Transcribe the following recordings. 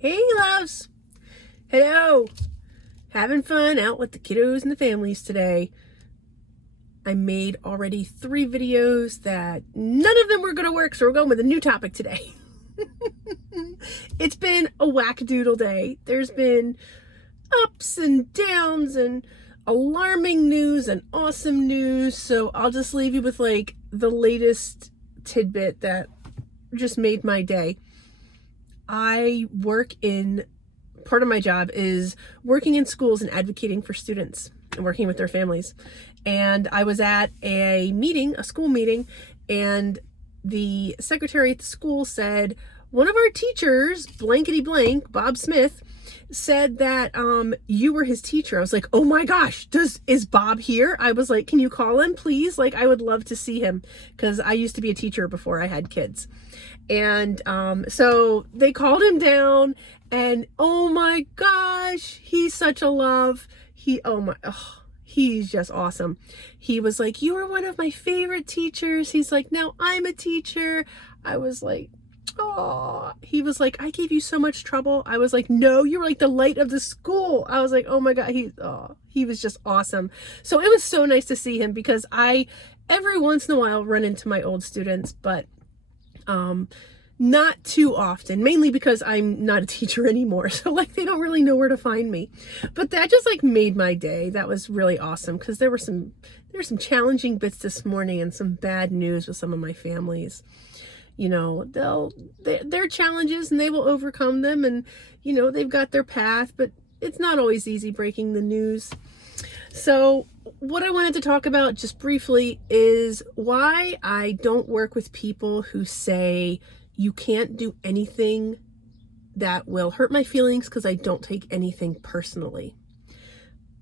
Hey loves! Hello! Having fun out with the kiddos and the families today. I made already 3 videos that none of them were going to work, so we're going with a new topic today. It's been a wackadoodle day. There's been ups and downs and alarming news and awesome news, so I'll just leave you with like the latest tidbit that just made my day. Part of my job is working in schools and advocating for students and working with their families. And I was at a school meeting, and the secretary at the school said, one of our teachers, blankety blank, Bob Smith, said that you were his teacher. I was like, oh my gosh, is Bob here? I was like, can you call him, please? Like, I would love to see him, because I used to be a teacher before I had kids. And so they called him down, and oh my gosh, he's such a love. He's just awesome. He was like, you were one of my favorite teachers. He's like, now I'm a teacher. I was like, oh. He was like, I gave you so much trouble. I was like, no, you were like the light of the school. I was like, oh my God, he was just awesome. So it was so nice to see him, because I every once in a while run into my old students, but not too often, mainly because I'm not a teacher anymore. So like, they don't really know where to find me, but that just like made my day. That was really awesome, because there were some challenging bits this morning and some bad news with some of my families. You know, they're challenges and they will overcome them, and you know, they've got their path, but it's not always easy breaking the news. So what I wanted to talk about just briefly is why I don't work with people who say you can't do anything that will hurt my feelings, because I don't take anything personally.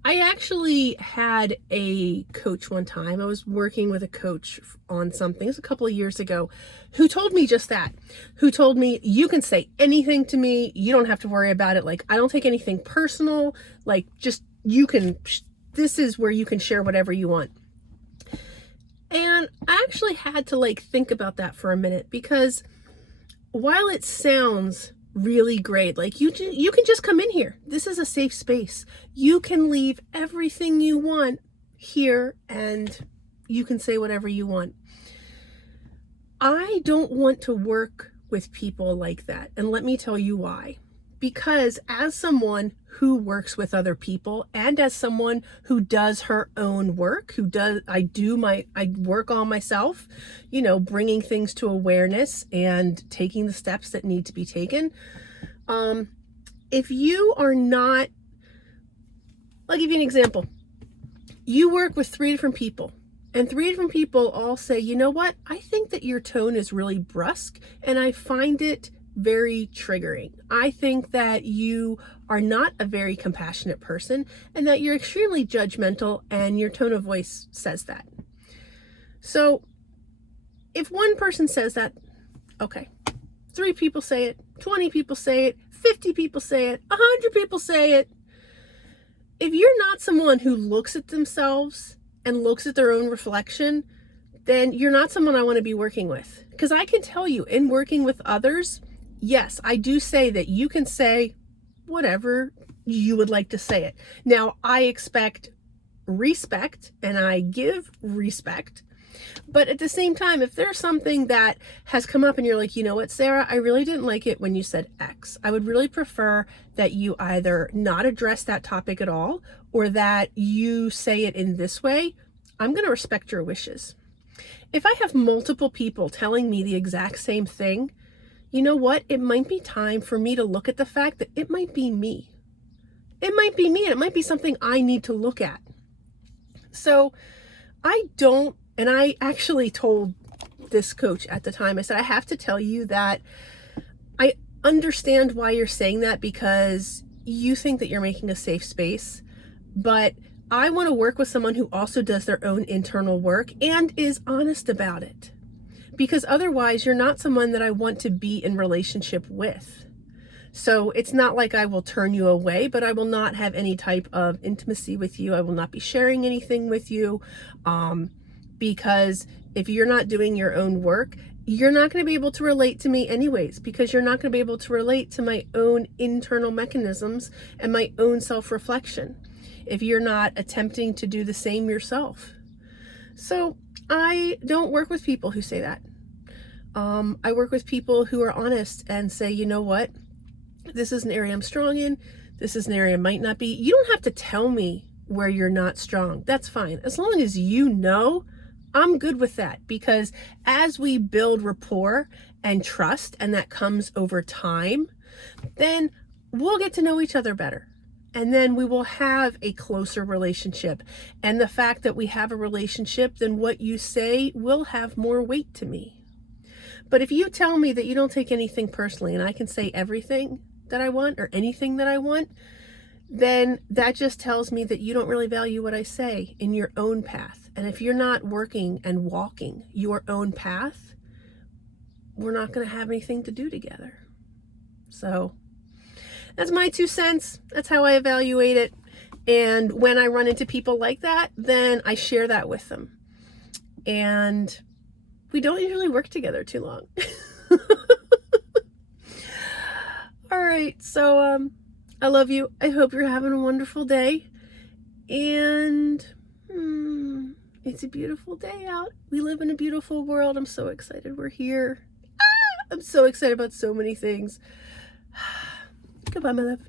I actually had a coach one time. I was working with a coach on something. It was a couple of years ago, who told me just that. Who told me, you can say anything to me. You don't have to worry about it. Like, I don't take anything personal. Like, just, this is where you can share whatever you want. And I actually had to like think about that for a minute, because while it sounds really great, like you can just come in here. This is a safe space. You can leave everything you want here and you can say whatever you want. I don't want to work with people like that. And let me tell you why. Because as someone who works with other people, and as someone who does her own work, I work on myself, you know, bringing things to awareness and taking the steps that need to be taken. If you are not, I'll give you an example. You work with 3 different people, and 3 different people all say, you know what? I think that your tone is really brusque, and I find it very triggering. I think that you are not a very compassionate person, and that you're extremely judgmental, and your tone of voice says that. So if one person says that, okay, 3 people say it, 20 people say it, 50 people say it, 100 people say it. If you're not someone who looks at themselves and looks at their own reflection, then you're not someone I want to be working with. Because I can tell you, in working with others, yes, I do say that you can say whatever you would like to say it. Now, I expect respect and I give respect. But at the same time, if there's something that has come up and you're like, you know what, Sarah, I really didn't like it when you said X. I would really prefer that you either not address that topic at all, or that you say it in this way. I'm going to respect your wishes. If I have multiple people telling me the exact same thing, you know what? It might be time for me to look at the fact that it might be me. It might be me, and it might be something I need to look at. So and I actually told this coach at the time, I said, I have to tell you that I understand why you're saying that, because you think that you're making a safe space, but I want to work with someone who also does their own internal work and is honest about it. Because otherwise, you're not someone that I want to be in relationship with. So it's not like I will turn you away, but I will not have any type of intimacy with you. I will not be sharing anything with you. Because if you're not doing your own work, you're not going to be able to relate to me anyways, because you're not going to be able to relate to my own internal mechanisms and my own self-reflection if you're not attempting to do the same yourself. So I don't work with people who say that. I work with people who are honest and say, you know what, this is an area I'm strong in. This is an area I might not be. You don't have to tell me where you're not strong. That's fine. As long as you know, I'm good with that, because as we build rapport and trust, and that comes over time, then we'll get to know each other better. And then we will have a closer relationship. And the fact that we have a relationship, then what you say will have more weight to me. But if you tell me that you don't take anything personally and I can say everything that I want or anything that I want, then that just tells me that you don't really value what I say in your own path. And if you're not working and walking your own path, we're not going to have anything to do together. So that's my 2 cents. That's how I evaluate it. And when I run into people like that, then I share that with them. And we don't usually work together too long. All right. So, I love you. I hope you're having a wonderful day. And it's a beautiful day out. We live in a beautiful world. I'm so excited we're here. I'm so excited about so many things. Goodbye, my love.